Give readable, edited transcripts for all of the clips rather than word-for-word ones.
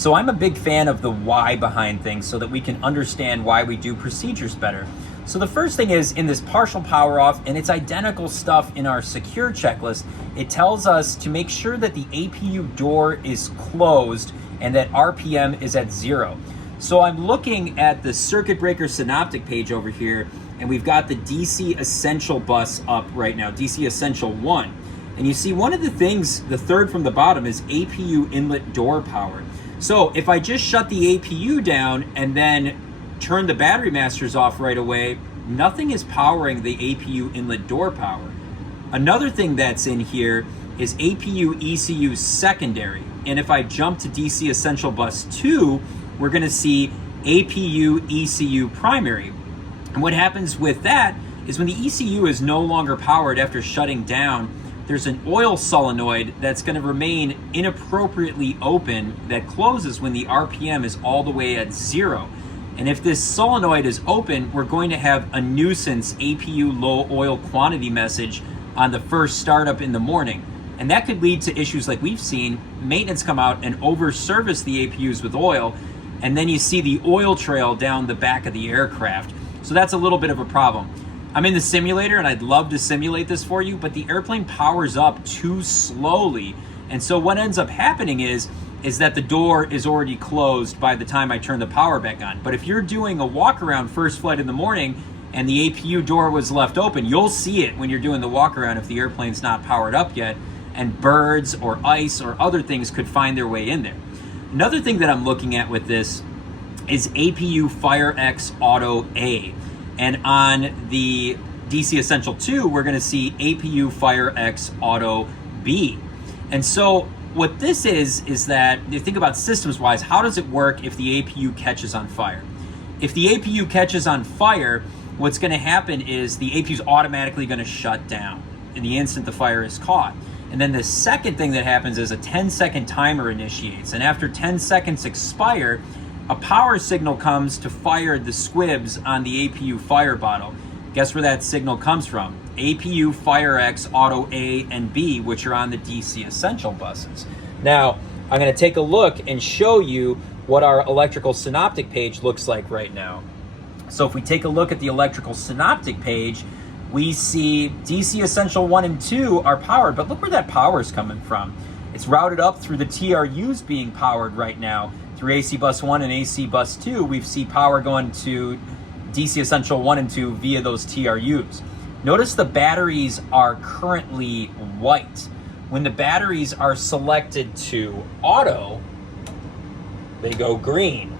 So I'm a big fan of the why behind things so that we can understand why we do procedures better. So the first thing is in this partial power off, and it's identical stuff in our secure checklist, it tells us to make sure that the APU door is closed and that RPM is at 0. So I'm looking at the circuit breaker synoptic page over here, and we've got the DC Essential bus up right now, DC Essential 1. And you see one of the things, the third from the bottom, is APU inlet door power. So if I just shut the APU down and then turn the battery masters off right away, nothing is powering the APU inlet door power. Another thing that's in here is APU ECU secondary. And if I jump to DC Essential Bus 2, we're gonna see APU ECU primary. And what happens with that is when the ECU is no longer powered after shutting down, there's an oil solenoid that's going to remain inappropriately open that closes when the RPM is all the way at 0. And if this solenoid is open, we're going to have a nuisance APU low oil quantity message on the first startup in the morning. And that could lead to issues like we've seen, maintenance come out and over-service the APUs with oil, and then you see the oil trail down the back of the aircraft. So that's a little bit of a problem. I'm in the simulator and I'd love to simulate this for you, but the airplane powers up too slowly. And so what ends up happening is that the door is already closed by the time I turn the power back on. But if you're doing a walk around first flight in the morning and the APU door was left open, you'll see it when you're doing the walk around if the airplane's not powered up yet, and birds or ice or other things could find their way in there. Another thing that I'm looking at with this is APU FireX Auto A. And on the DC Essential 2, we're going to see APU FireX Auto B. And so what this is that, you think about systems-wise, how does it work if the APU catches on fire? If the APU catches on fire, what's going to happen is the APU is automatically going to shut down in the instant the fire is caught. And then the second thing that happens is a 10-second timer initiates. And after 10 seconds expire, a power signal comes to fire the squibs on the APU fire bottle. Guess where that signal comes from? APU FireX Auto A and B, which are on the DC Essential buses. Now, I'm going to take a look and show you what our electrical synoptic page looks like right now. So if we take a look at the electrical synoptic page, we see DC Essential 1 and 2 are powered, but look where that power is coming from. It's routed up through the TRUs being powered right now. Through AC Bus 1 and AC Bus 2, we see power going to DC Essential 1 and 2 via those TRUs. Notice the batteries are currently white. When the batteries are selected to auto, they go green.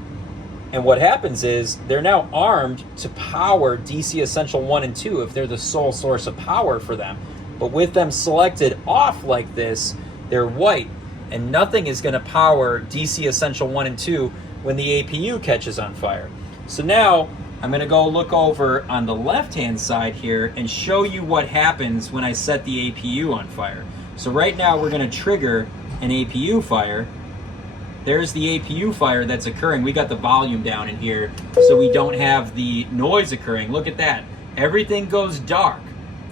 And what happens is they're now armed to power DC Essential 1 and 2 if they're the sole source of power for them. But with them selected off like this, they're white. And nothing is going to power DC Essential 1 and 2 when the APU catches on fire. So now I'm going to go look over on the left-hand side here and show you what happens when I set the APU on fire. So right now we're going to trigger an APU fire. There's the APU fire that's occurring. We got the volume down in here so we don't have the noise occurring. Look at that. Everything goes dark.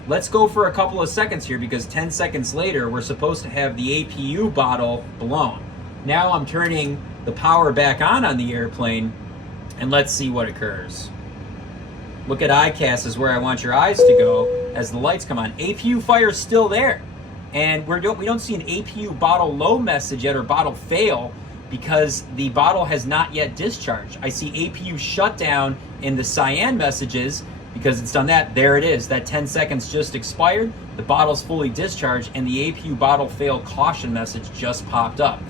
Let's go for a couple of seconds here because 10 seconds later, we're supposed to have the APU bottle blown. Now I'm turning the power back on the airplane, and let's see what occurs. Look at ICAS is where I want your eyes to go as the lights come on. APU fire is still there. And we don't see an APU bottle low message yet or bottle fail because the bottle has not yet discharged. I see APU shutdown in the cyan messages because it's done that. There it is. That 10 seconds just expired. The bottle's fully discharged and the APU bottle fail caution message just popped up.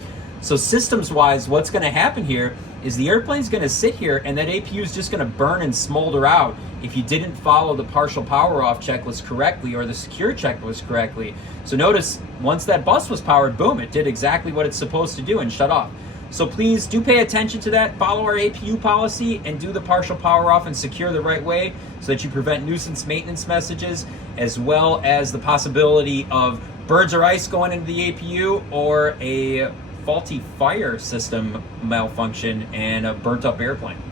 So systems-wise, what's going to happen here is the airplane's going to sit here and that APU is just going to burn and smolder out if you didn't follow the partial power off checklist correctly or the secure checklist correctly. So notice once that bus was powered, boom, it did exactly what it's supposed to do and shut off. So please do pay attention to that, follow our APU policy, and do the partial power off and secure the right way so that you prevent nuisance maintenance messages, as well as the possibility of birds or ice going into the APU or a faulty fire system malfunction and a burnt up airplane.